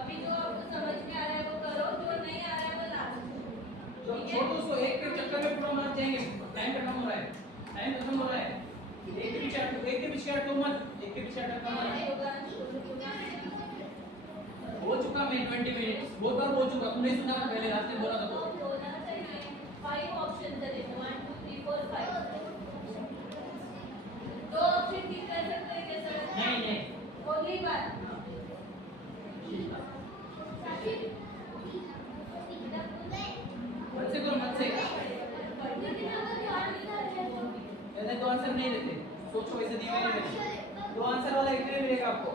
अभी जो आपको समझ में आ रहा है वो करो, जो नहीं आ रहा है वो लास्ट। जो छोड़ दो उसको, एक के चक्कर में पूरा मार जाएंगे, टाइम खत्म हो रहा है, टाइम खत्म हो रहा है। एक के पीछे हटो, एक के पीछे हटो मत, एक के पीछे हटो मत। हो चुका मैं 20 मिनट्स बहुत बार बोल चुका, तुमने सुना पहले रात में बोला था तो। होना चाहिए 5 ऑप्शंस है, 1 2 3 4 5 दो ऑप्शन ठीक कर सकते हैं क्या सर? नहीं नहीं अगली बार मत से करो, मत से ऐसे तो आंसर नहीं देते, सोचो ऐसे दिए नहीं देते, दो आंसर वाला एक नहीं मिलेगा आपको।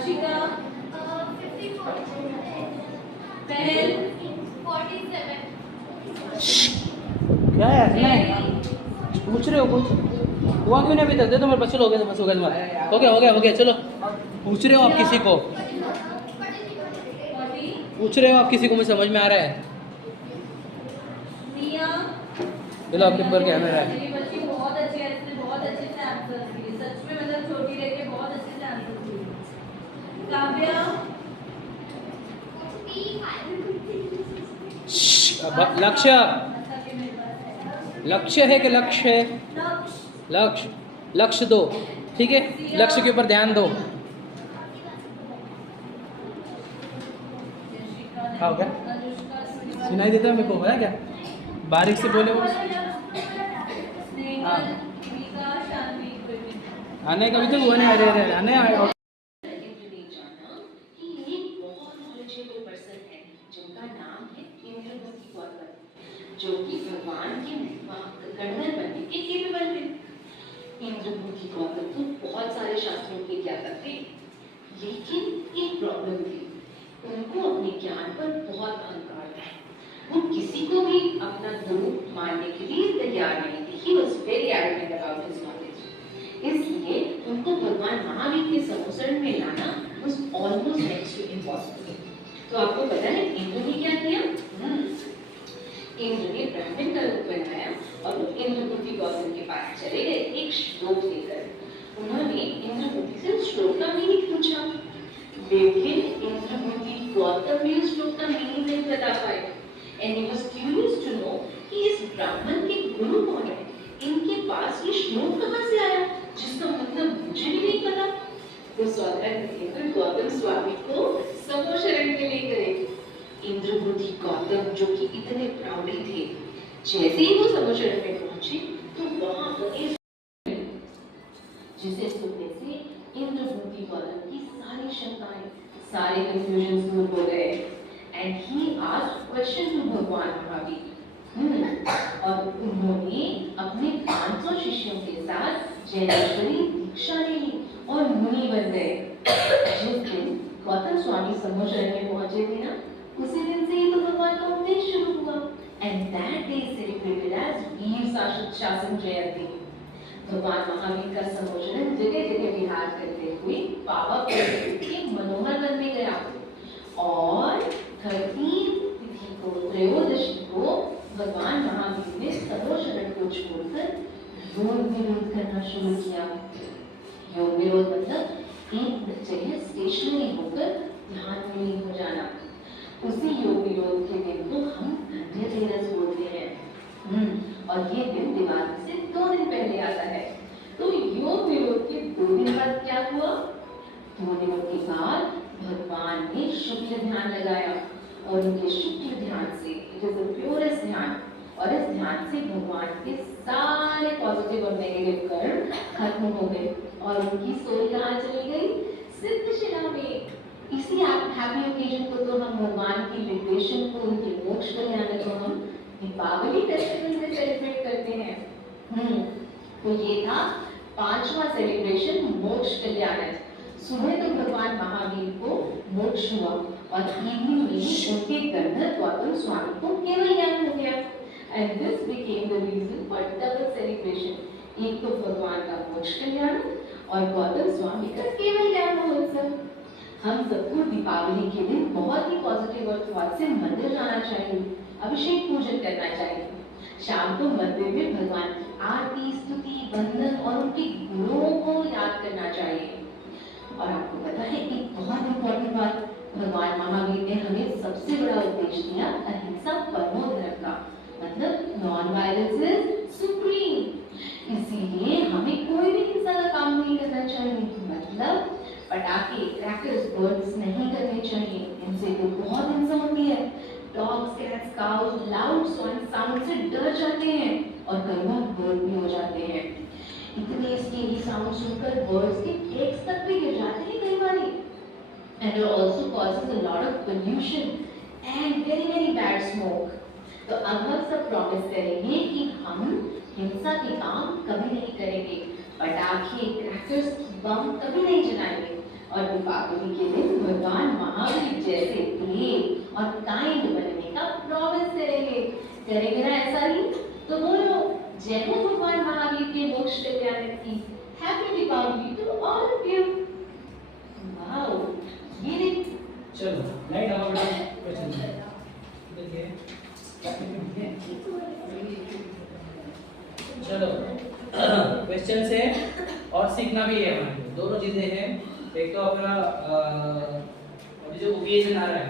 आशिका, 54, पहल, 47, क्या है मैरी, पूछ रहे हो कुछ हुआ क्यों नहीं अभी तक? दे दो मेरे पास, चलो हो गया, बस हो गया तुम्हारा, हो गया चलो। पूछ रहे हो आप किसी को? 40, पूछ रहे हो आप किसी को? मुझे समझ में आ रहा है। मिया। चलो आपके ऊपर कैमरा है। मेरी बच्ची बहुत अच्छी है, इसने बहुत अच्छे से आंसर दिए, सच में मतलब छोटी रह के बहुत अच्छे से आंसर दिए। काव्या, 45, अब लक्ष्य, अच्छा कि मेरे पास है। लक्ष्य है कि लक्ष्य है? लक्ष्य, लक्ष्य दो, ठीक है, लक्ष्य के ऊपर ध्यान दो। यशिका, हाँ, हो गया? अनुष्का, स्नेहल, सुनाई देता है मेरे को, है क्या? बारीक से बोले वो। स्नेहल, हाँ। विनीता, शानवी, कोई भी। आने का भी तो हुआ नहीं, अरे आने आएगा। जाना कि एक बहुत नॉलेजेबल पर्सन है जिनका नाम है इंद्रमुखी गौतम, जो कि भगवान के गणधर बनने के केपेबल थे। इंद्रमुखी गौतम तो बहुत सारे शास्त्रों के ज्ञाता थे, लेकिन एक प्रॉब्लम थी, उनको अपने ज्ञान पर बहुत अहंकार था। वो किसी को भी अपना गुरु मानने के लिए तैयार नहीं थे। He was very arrogant about his knowledge. इसलिए उनको भगवान महावीर के समोसरण में लाना was almost next to impossible. तो आपको पता है इंद्र ने क्या किया? इंद्र ने ब्राह्मण का रूप बनाया और वो इंद्रमुखी गौतम के पास चले गए एक श्लोक लेकर। उन्होंने इंद्रमुखी से उस श्लोक का मीनिंग पूछा, लेकिन इंद्रमुखी गौतम भी उस श्लोक का मीनिंग नहीं बता पाए। And he was curious to know कि इस ब्राह्मण के गुरु कौन है, इनके पास ये श्लोक कहाँ से आया जिसका मतलब मुझे भी नहीं पता। तो सौदागर इंद्र गौतम स्वामी को समोशरण के लिए गए। इंद्रमुखी गौतम जो कि इतने प्राउडी थे, जैसे ही वो समोशरण में पहुंचे तो वहां बने जिसे सुनने से इंद्रमुखी गौतम की सारी शंकाएं, सारे कंफ्यूजन दूर हो गए। And he asked question to भगवान महावीर। और उन्होंने अपने 500 शिष्यों के साथ जैनेश्वरी दीक्षा ले ली और मुनि बन गए। जिस दिन गौतम स्वामी समोशरण में पहुंचे थे ना, उसी दिन से ही तो भगवान का उपदेश शुरू हुआ। And that day is celebrated as वीर शासन जयंती। भगवान महावीर का समोशरण जगह जगह विहार करते हुए बाबा के मनोहर वन में गया और 13 तिथि को, त्रयोदशी को भगवान महावीर ने समोशरण को छोड़कर योग विरोध करना शुरू किया। योग विरोध मतलब एक जगह स्टेशनरी होकर ध्यान में लीन हो जाना। उसी योग विरोध के दिन को हम धन्यतेरस बोलते हैं। और ये दिन दिवाली से 2 दिन पहले आता है। तो योग विरोध के 2 दिन बाद क्या हुआ? 2 दिनों के बाद भगवान ने शुक्ल ध्यान लगाया और उनके शुक्ल ध्यान से, इट इज द प्योरेस्ट ध्यान, और इस ध्यान से भगवान के सारे पॉजिटिव और नेगेटिव कर्म खत्म हो गए और उनकी सोल कहाँ चली गई? सिद्धशिला में। इसी हैप्पी ओकेजन को तो हम भगवान की लिबरेशन को, उनके मोक्ष कल्याण को हम दीपावली फेस्टिवल में सेलिब्रेट करते हैं। तो ये था 5वां सेलिब्रेशन, मोक्ष कल्याण। सुबह तो भगवान महावीर को मोक्ष हुआ और इवनिंग में उनके गंधर्व गौतम स्वामी को केवल ज्ञान हो गया। And this became the reason for double celebration. एक तो भगवान का मोक्ष कल्याण और गौतम स्वामी का केवल ज्ञान महोत्सव। हम सबको दीपावली के दिन बहुत ही पॉजिटिव और थॉट से मंदिर जाना चाहिए, अभिषेक पूजन करना चाहिए। शाम को मंदिर में भगवान की आरती, स्तुति, वंदन और उनके गुणों को याद करना चाहिए। और आपको पता है एक बहुत इंपॉर्टेंट बात, भगवान महावीर ने हमें सबसे बड़ा उपदेश दिया अहिंसा परमो धर्म का, मतलब नॉन वायलेंस इज सुप्रीम। इसीलिए हमें कोई भी हिंसा का काम नहीं करना चाहिए, मतलब पटाखे, क्रैकर्स, बर्ड्स नहीं करने चाहिए, इनसे तो बहुत हिंसा होती है। Dogs, cats, cows loud sound से डर जाते हैं और कई बार हर्ट भी हो जाते हैं। इतने स्केरी साउंड सुनकर बर्ड्स के एग्स तक भी गिर जाते हैं कई बार। And it also causes a lot of pollution and very bad smoke. तो अब हम सब प्रॉमिस करेंगे कि हम हिंसा के काम कभी नहीं करेंगे, पटाखे, क्रैकर्स, बम कभी नहीं जलाएंगे। और दीपावली के दिन भगवान महावीर जैसे प्रेम और काइंड बनने का प्रॉमिस करेंगे। करेंगे ना ऐसा ही? तो बोलो जय हो भगवान महावीर के मोक्ष कल्याण की। Happy Deepawali to all of you. Wow, ये देखिए। चलो लाइट आओ बेटा, क्वेश्चन देखिए। चलो क्वेश्चन से और सीखना भी है हमारे को। दोनों चीजें हैं। एक तो अपना अभी जो ओकेजन आ रहा है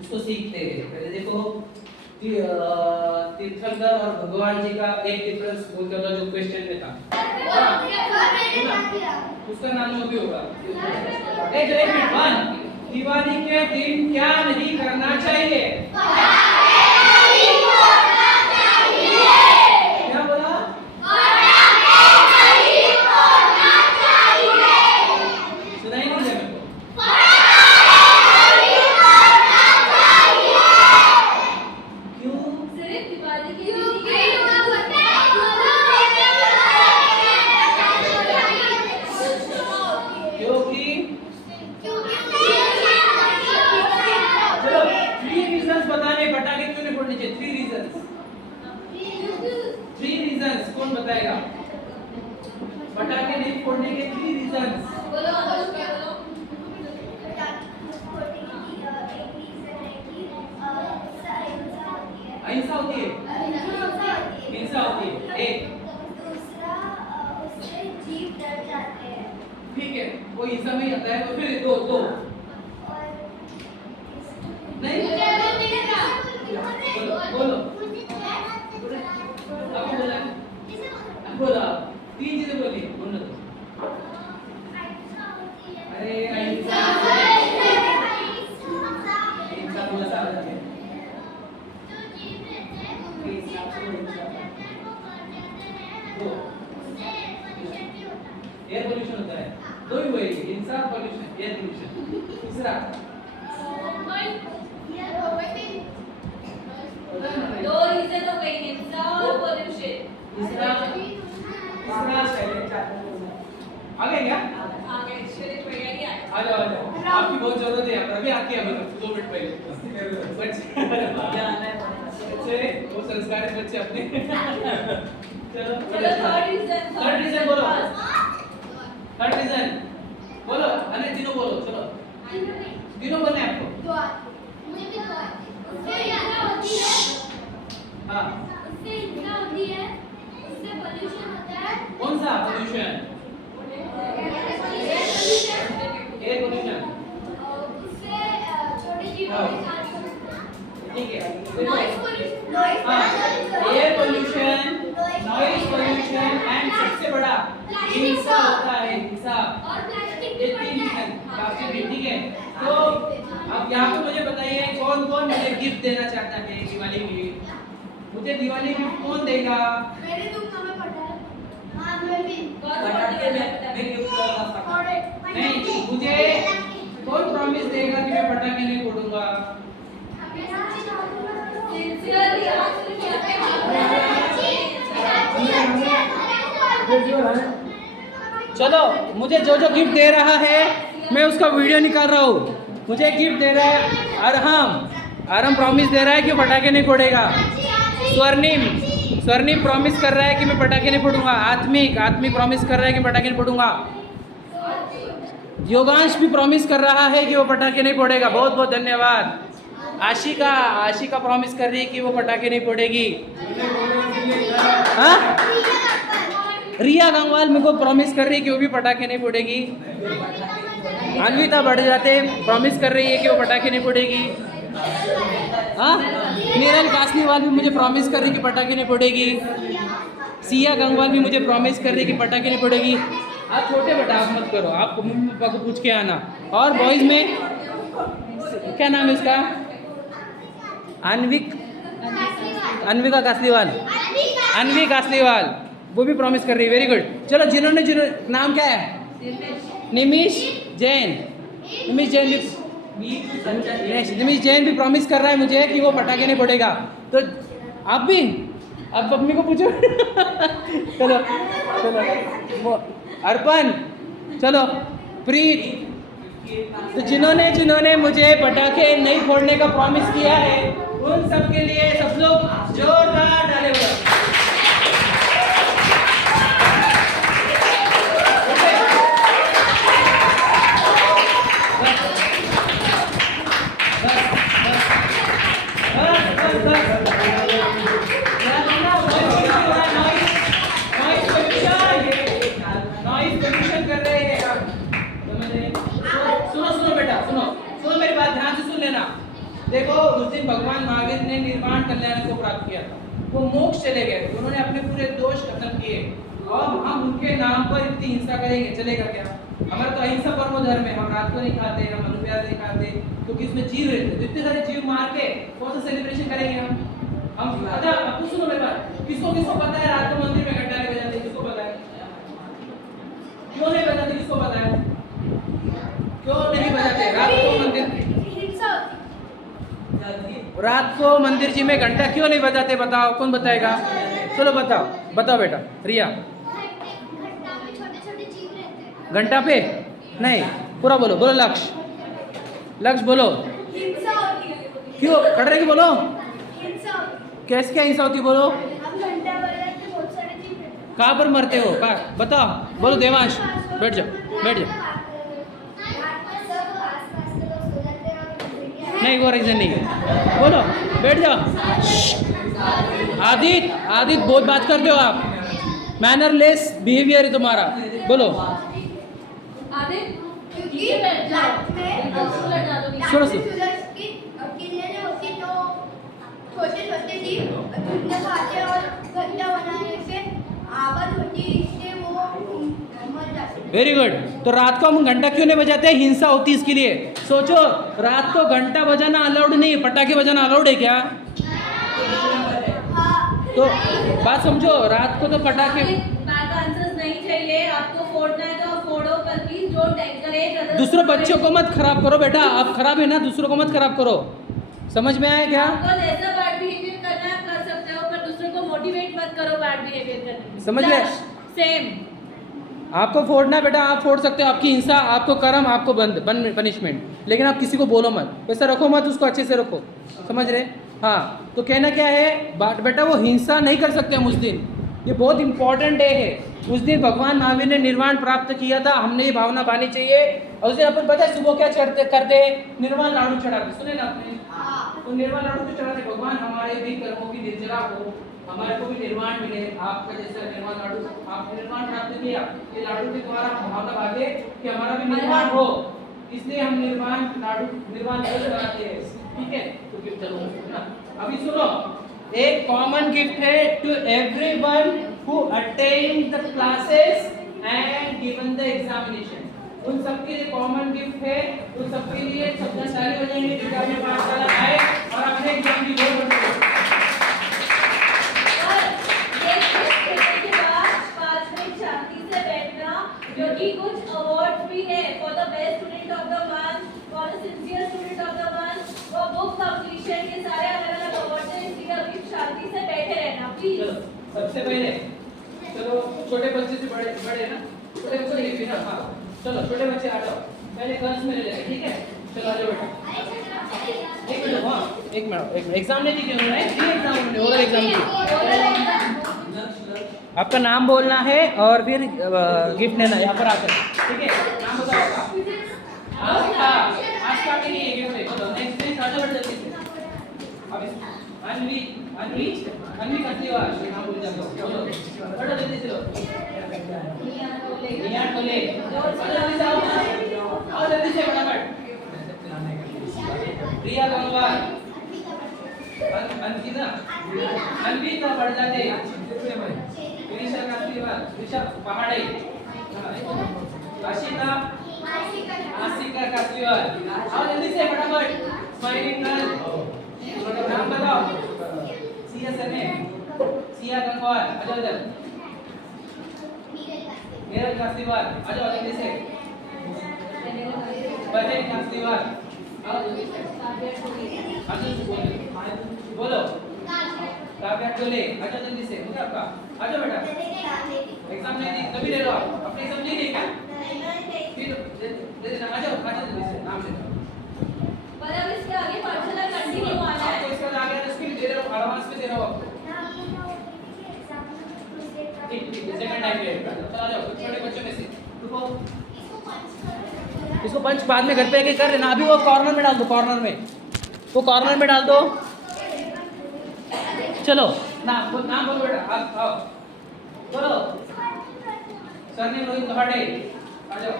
उसको सीखते हैं। पहले देखो तीर्थंकर और भगवान जी का एक डिफरेंस बोल कर जो क्वेश्चन में था उसका नाम जो भी होगा। एक मिनट, वन, दिवाली के दिन क्या नहीं करना चाहिए? क्या बोला? सुनाई नहीं दिया मेरे को। क्यों? सिर्फ दिवाली के क्योंकि चलो 3 रीजंस बताने पटाखे क्यों नहीं फोड़ने चाहिए। 3 रीजंस। 3 रीजंस कौन बताएगा? पटाखे नहीं फोड़ने के 3 रीजंस। बोलो अनुष्का, बोलो। अहिंसा होती है, हिंसा होती है। एक दूसरा उससे जीव डर जाते हैं ठीक है, वो हिंसा में ही आता है। तो फिर दो और नहीं बोलो अब बोला बोला 3 चीजें बोली बोलो तो। अरे अहिंसा हिंसा बोला था एयर पोल्यूशन होता है। दो ही हुए, हिंसा पोल्यूशन एयर पोल्यूशन। तीसरा दो रीजन हो गई, हिंसा और पोल्यूशन। तीसरा आगे क्या? आगे शरीर में यही आए। आ जाओ आपकी बहुत जरूरत है यहाँ पर। अभी आके अभी 2 मिनट पहले बच्चे वो संस्कारित बच्चे अपने। चलो थर्ड रीजन बोलो। थर्ड रीजन बोलो। अरे तीनों बोलो। चलो तीनों बोलने हैं आपको। हाँ कौन सा पोल्यूशन? एयर पोल्यूशन ठीक है। Air pollution, noise pollution and सबसे बड़ा हिंसा होता है। हिंसा ये 3 रीजन काफी भी ठीक है। तो अब यहाँ पे मुझे बताइए कौन कौन मुझे गिफ्ट देना चाहता है दिवाली की? मुझे दिवाली गिफ्ट कौन देगा? पटाखे में गिफ्ट नहीं, मुझे कौन प्रॉमिस देगा कि मैं पटाखे नहीं फोड़ूंगा? सिंसियरली चलो मुझे जो जो गिफ्ट दे रहा है मैं उसका वीडियो निकाल रहा हूँ। मुझे गिफ्ट दे रहा है अरहम प्रॉमिस दे रहा है कि पटाखे नहीं फोड़ेगा। स्वर्णिम प्रॉमिस कर रहा है कि मैं पटाखे नहीं फोड़ूंगा। आत्मिक प्रॉमिस कर रहा है कि पटाखे नहीं फोड़ूंगा। योगांश भी प्रॉमिस कर रहा है कि वो पटाखे नहीं फोड़ेगा। बहुत बहुत धन्यवाद। आशिका प्रॉमिस कर रही है कि वो पटाखे नहीं फोड़ेगी। हाँ? रिया गंगवाल मेरे को प्रॉमिस कर रही है कि वो भी पटाखे नहीं फोड़ेगी। अन्विता बढ़ जाते प्रॉमिस कर रही है कि वो पटाखे नहीं फोड़ेगी। हाँ? नीरल कासनीवाल भी मुझे प्रॉमिस कर रही है कि पटाखे नहीं फोड़ेगी। सिया गंगवाल भी मुझे प्रॉमिस कर रही है कि पटाखे नहीं फोड़ेगी। आप छोटे बेटा आप मत करो, आप मम्मी पापा को पूछ के आना। और बॉयज में क्या नाम है उसका? अन्विका कासलीवाल वो भी प्रॉमिस कर रही है। Very good. चलो जिन्होंने नाम क्या है? निमिष जैन भी प्रॉमिस कर रहा है मुझे कि वो पटाखे नहीं फोड़ेगा। तो आप भी अब मम्मी को पूछो। चलो अर्पण, चलो प्रीत, तो जिन्होंने जिन्होंने मुझे पटाखे नहीं फोड़ने का प्रॉमिस किया है उन सब के लिए सब लोग जोरदार ताली बजाओ। देखो उस दिन भगवान महावीर ने निर्वाण कल्याण को प्राप्त किया था, वो मोक्ष चले गए, उन्होंने अपने पूरे दोष खत्म किए और हम उनके नाम पर इतनी हिंसा करेंगे, चलेगा क्या? हमारा तो अहिंसा परमो धर्म है, हम रात को नहीं खाते, हम अनुप्यास नहीं खाते, क्योंकि इसमें जीव रहते, तो इतने सारे जीव मार के कौन सा सेलिब्रेशन करेंगे हम? अच्छा अब सुनो मेरी बात, किसको किसको पता है रात को मंदिर में घंटा नहीं बजाते? किसको पता है? क्यों नहीं बजाते? किसको पता है क्यों नहीं बजाते? रात को मंदिर जी में घंटा क्यों नहीं बजाते? बताओ, कौन बताएगा? चलो बताओ, बताओ बेटा। रिया, घंटा पे नहीं, पूरा बोलो, बोलो लक्ष्य, लक्ष्य बोलो। क्यों खड़े रह के बोलो, कैसे क्या हिंसा होती? बोलो, कहाँ पर मरते हो? कहाँ बताओ, बोलो। देवांश बैठ जाओ, बैठ जाओ। नहीं वो रीजन नहीं है, बोलो, बैठ जाओ। आदित्य, आदित्य बहुत बात करते हो आप, मैनरलेस बिहेवियर है तुम्हारा, बोलो। सुनो सुनो, छोटे छोटे जीव घंटा खाते और घंटा बनाने से आवाज होती है, इससे वो मर जाते हैं। Very good. तो रात को हम घंटा क्यों नहीं बजाते? हिंसा होती है इसके लिए। सोचो, रात को घंटा बजाना अलाउड नहीं है, पटाखे बजाना अलाउड है क्या? तो बात समझो, रात को तो पटाखे आंसर्स नहीं चाहिए, आपको फोड़ना है तो फोड़ो, पर प्लीज डोंट एनकरेज। दूसरे बच्चों को मत खराब करो बेटा, आप खराब है ना, दूसरों को मत खराब करो। समझ में आया क्या? आपको जैसा बैड बिहेवियर करना है कर सकते हो, पर दूसरे को मोटिवेट मत करो बैड बिहेवियर करने में। समझ गए? सेम। आपको फोड़ना बेटा, आप फोड़ सकते हो, आपकी हिंसा, आपको कर्म, आपको पनिशमेंट, लेकिन आप किसी को बोलो मत, वैसा रखो मत, उसको अच्छे से रखो। समझ रहे? हाँ, तो कहना क्या है बेटा, वो हिंसा नहीं कर सकते हम उस दिन, ये बहुत इंपॉर्टेंट डे है। उस दिन भगवान महावीर ने निर्वाण प्राप्त किया था, हमने ये भावना पानी चाहिए। और उस दिन अपन पता है सुबह क्या करते हैं? निर्वाण लाडू चढ़ाते, सुने ना आपने? तो निर्वाण लाडू तो चढ़ाते, भगवान हमारे भी कर्मों की निर्जला हो, हमारे को भी निर्वाण मिले, आपका जैसा निर्वाण लाडू आपने निर्वाण प्राप्त किया, ये लाडू के द्वारा भावना भागे कि हमारा भी निर्वाण हो, इसलिए हम निर्वाण लाडू निर्वाण चढ़ाते हैं। ठीक है, तो गिफ्ट चलो ना, अभी सुनो, एक कॉमन गिफ्ट है to everyone who attend the classes and given the examination. उन सबके लिए कॉमन गिफ्ट है, उन सबके लिए शब्द ताली बजाएंगे जो अपने पाठशाला आए और अपने एग्जाम की बोल करते हैं। क्योंकि कुछ अवार्ड्स भी है for the best student of the month, for the sincere student of the month, वो बुक कंप्लीशन के सारे अलग-अलग अवार्ड्स हैं, इसलिए अभी शांति से बैठे रहना प्लीज। चलो सबसे पहले चलो छोटे बच्चे से बड़े बड़े ना, छोटे बच्चे ये भी ना, हाँ चलो छोटे बच्चे आ जाओ, पहले गर्ल्स में ले लेंगे, ठीक है? चलो आ जाओ बेटा, एक मिनट, हाँ एक मिनट, एग्जाम नहीं दी क्यों? नहीं एग्जाम में ओरल एग्जाम की, आपका नाम बोलना है और फिर गिफ्ट लेना यहाँ पर आकर, ठीक है? नाम बताओ आपका। आज का के लिए गिफ्ट है, चलो नेक्स्ट आ जाओ जल्दी से। अब अनवी अनवी अनवी कस्लीवाल नाम बोल जाओ, चलो बड़ा जल्दी से लो। नियान कोले, जल्दी से आओ जल्दी से फटाफट। रिया गंगवार, अंकिता अन्विता बढ़ जाते, विनिशा कास्लीवाल, विशा पहाड़े, आशिका आशिका कास्लीवाल, आओ जल्दी से फटाफट। स्माइलिंग गर्ल, नाम बताओ। सिया सने, सिया गंगवार, आ जाओ इधर। नीरज कास्लीवाल, आ जाओ जल्दी से। बहन कास्लीवाल, आओ जल्दी से। बोलो काव्या टोले, आ जाओ जल्दी से, मुझे आपका आ जाओ बेटा। एग्जाम नहीं दी कभी ले लो, आप अपने एग्जाम नहीं दी क्या? फिर दे देना, आ जाओ जल्दी से नाम ले पर अब इसके आगे पाठशाला कंटिन्यू आना है। आपको इसका आ गया तो इसके लिए दे रहा हूँ, एडवांस में दे रहा हूँ आपको। ठीक ठीक सेकंड टाइम पे चला जाओ छोटे बच्चों में से रुको। इसको पंच बाद में घर पे आके कर लेना, अभी वो कॉर्नर में डाल दो, कॉर्नर में वो कॉर्नर में डाल दो। चलो नाम बोलो बेटा, आप आओ बोलो। सरनेम रोहित लोहाटे, आ जाओ।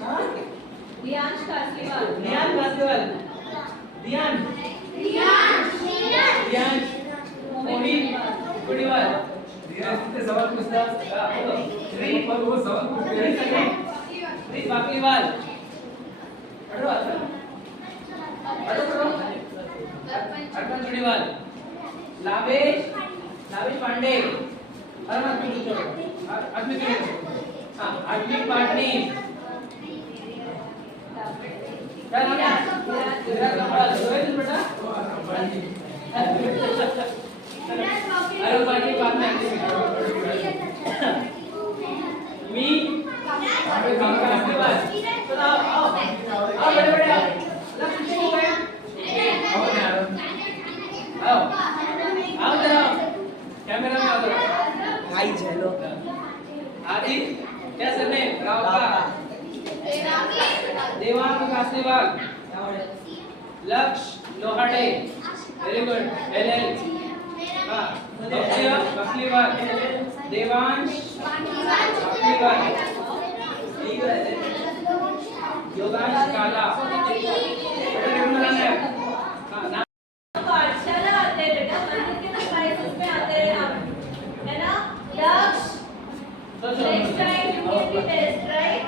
हाँ रियांश कासलीवाल। रियान कासलीवाल, रियान मोहित गुड़ीवाल। कितने सवाल पूछता पर वो सवाल पूछते हैं रीत बाकलीवाल, अर्पण जुड़ीवाल, लावेश पांडे, अग्नि पाटनी, क्या नाम है? रोहित बेटा, अरे पार्टी बाद में मी कासलीवाल, चलो आओ बड़े बड़े आओ, लक्ष्य हो गए, आओ जरा कैमरा में आओ जरा। आई झेलो आदि क्या सर ने राव का देवांग कासलीवाल, लक्ष्य लोहाटे, वेरी गुड, एलएल हाँ कासलीवाल, देवांश कासलीवाल, योगांश काला, पाठशाला आते हैं बेटा, मंदिर के तो क्लासेस में आते हैं हम, है ना? Lakshya next time you will be test right.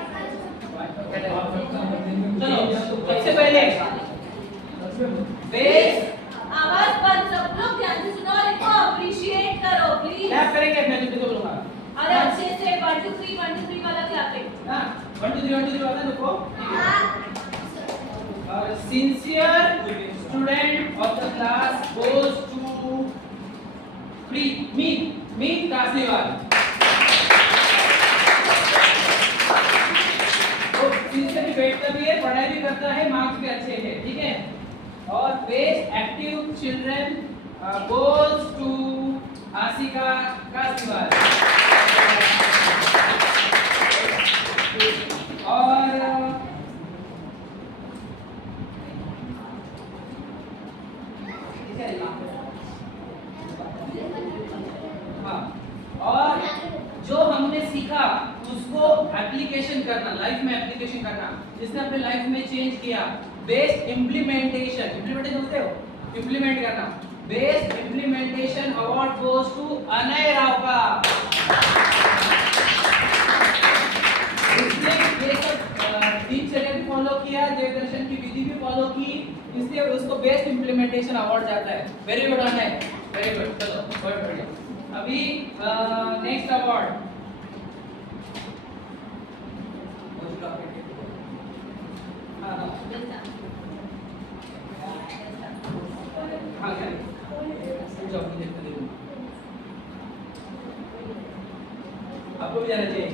चलो सबसे पहले बेस आवाज बंद, सब लोग ध्यान से सुनो और इनको अप्रिशिएट करो प्लीज। क्लैप करेंगे, मैं तुमको बोलूंगा। अरे अच्छे से 1 2 3 वाला क्लैपिंग। हां 1 2 3 वाला रुको। और sincere student of the class goes to Meet Kasliwal. तो सिंसियर बैठता भी है, पढ़ाई भी करता है, मार्क्स भी अच्छे हैं, ठीक है। और best active children goes to Aasika Kasliwal. और हाँ, और जो हमने सीखा उसको एप्लीकेशन करना, लाइफ में एप्लीकेशन करना, जिसने अपने लाइफ में चेंज किया। बेस्ट इम्प्लीमेंटेशन होते हो, इम्प्लीमेंट करना। Best implementation award goes to Anay Rao का। इसने ये सब दिनचर्या भी फॉलो किया, देवदर्शन की विधि भी फॉलो की, इसलिए उसको बेस्ट इम्प्लीमेंटेशन अवार्ड जाता है। Very good Anay, very good. चलो बहुत बढ़िया। अभी नेक्स्ट अवार्ड आपको भी जाना चाहिए।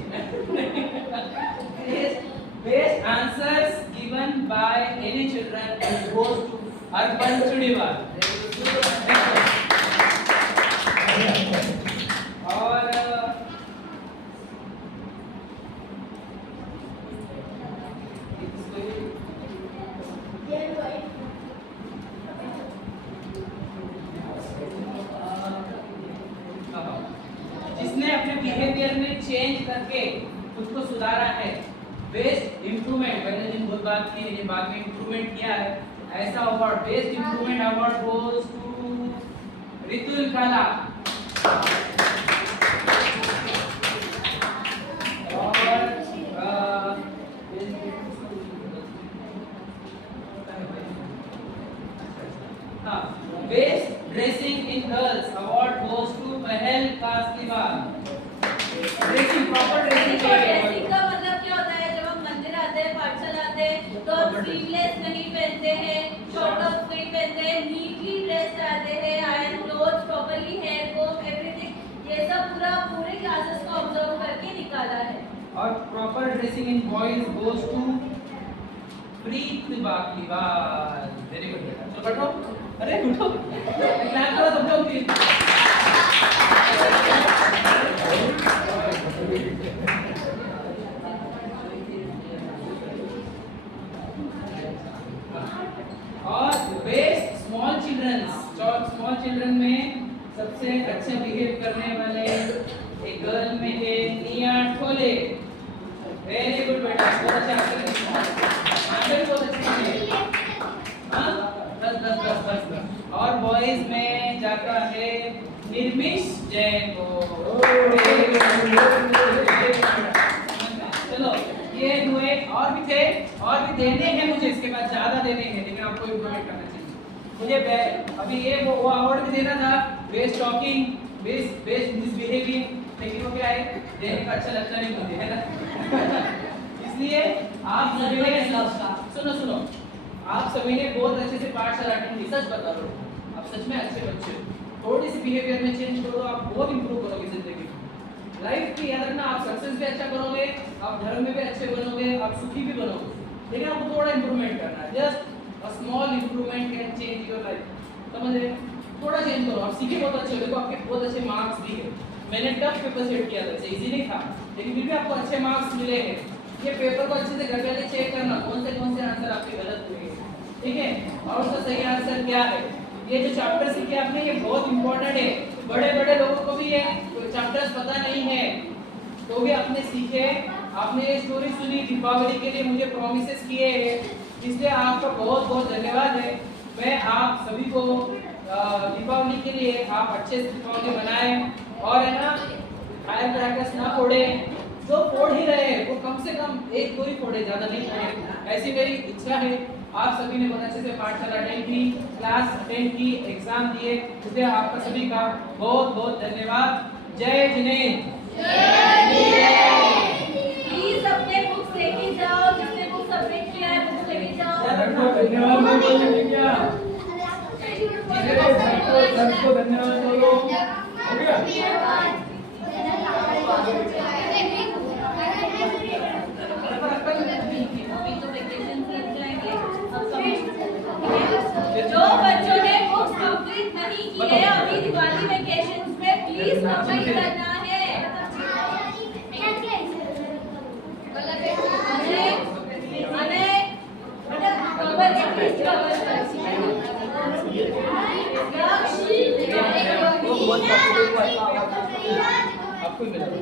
Best answers given by any children goes to Arpan Chudiwal. और जिसने अपने बिहेवियर में चेंज करके खुद को सुधारा है, बेस्ट इंप्रूवमेंट, मैंने जिन बहुत बात की है, बाद में इंप्रूवमेंट किया है, ऐसा award best improvement award goes to Ritul Kala. और best dressing in girls award goes to Pahal Kasliwal. Dressing, proper dressing dressing का मतलब क्या होता है? जब हम मंदिर आते हैं, पाठशाला आते हैं, तो हम स्लीवलेस नहीं पहनते हैं, शॉर्ट टॉप नहीं पहनते हैं, नीटली ड्रेस्ड आते हैं, आयरन क्लोथ्स, प्रॉपर्ली हेयर कोम, एवरीथिंग, ये सब पूरे क्लासेस को ऑब्जर्व करके निकाला है। और proper dressing in boys goes to Preet Bakliwal. Very good बेटा, चलो बैठो। अरे उठो, क्लैप करो सब लोग। और बेस्ट स्मॉल चिल्ड्रन में सबसे अच्छे बिहेव करने वाले एक गर्ल में है निया ठोले। वेरी गुड बेटा, बहुत अच्छा आंसर बहुत अच्छे हैं। हाँ, बस। और बॉयज में जाता है निर्मिश जैन को। चलो ये हुए, और भी थे, और भी देने हैं मुझे, इसके बाद ज्यादा देने हैं, लेकिन आपको इम्प्रूवमेंट करना चाहिए। मुझे अभी ये वो अवार्ड भी देना था, बेस्ट टॉकिंग, बेस्ट मिसबिहेविंग, लेकिन वो क्या है, देने का अच्छा लगता नहीं मुझे, है ना। इसलिए आप सभी ने सुनो, आप सभी ने बहुत अच्छे से पाठशाला अटेंड की, सच बता दो, आप सच में अच्छे बच्चे। थोड़ी सी बिहेवियर में चेंज करो, आप बहुत इंप्रूव करोगे जिंदगी में। लाइफ की याद रखना, आप सक्सेस भी अच्छा करोगे, आप धर्म में भी अच्छे बनोगे, आप सुखी भी बनोगे, लेकिन आपको थोड़ा इंप्रूवमेंट करना है। Just a small improvement can change your life. समझ रहे? थोड़ा चेंज करो, आप सीखे बहुत अच्छे हो, देखो आपके बहुत अच्छे मार्क्स भी है। मैंने टफ पेपर सेट किया था, इजी नहीं था, लेकिन फिर भी आपको अच्छे मार्क्स मिले हैं। ये पेपर को अच्छे से घर जाके चेक करना, कौन से आंसर आपके गलत हुए, ठीक है, और उसका सही आंसर क्या है। ये जो चैप्टर सीखे आपने, ये बहुत इंपॉर्टेंट है। बड़े लोगों को भी ये चैप्टर्स पता नहीं है, तो भी आपने सीखे, आपने ये स्टोरी सुनी, दीपावली के लिए मुझे प्रॉमिसेस किए हैं, इसलिए आपका बहुत धन्यवाद है। मैं आप सभी को दीपावली के लिए आप अच्छे से दीपावली मनाएं, और है ना, फायर क्रैकर्स ना फोड़े, जो फोड़ ही रहे वो कम से कम एक दो ही फोड़े, ज्यादा नहीं फोड़े, ऐसी मेरी इच्छा है। आप सभी ने बहुत अच्छे से पाठशाला अटेंड की, क्लास अटेंड की, एग्जाम दिए, इसलिए आपका सभी का बहुत धन्यवाद। जय जिनेन्द्र। प्लीज अपने बुक्स लेके जाओ, जिसने बुक सबमिट किया है बुक्स लेके जाओ। सबको धन्यवाद बोलो क्या? सबको धन्यवाद बोलो। हो गया? अभी तो वेकेशन लग जाएंगे, जो बच्चों ने बुक्स कंप्लीट नहीं किए अभी दिवाली वेकेशन में, प्लीज कंप्लीट करना है। आपको मिला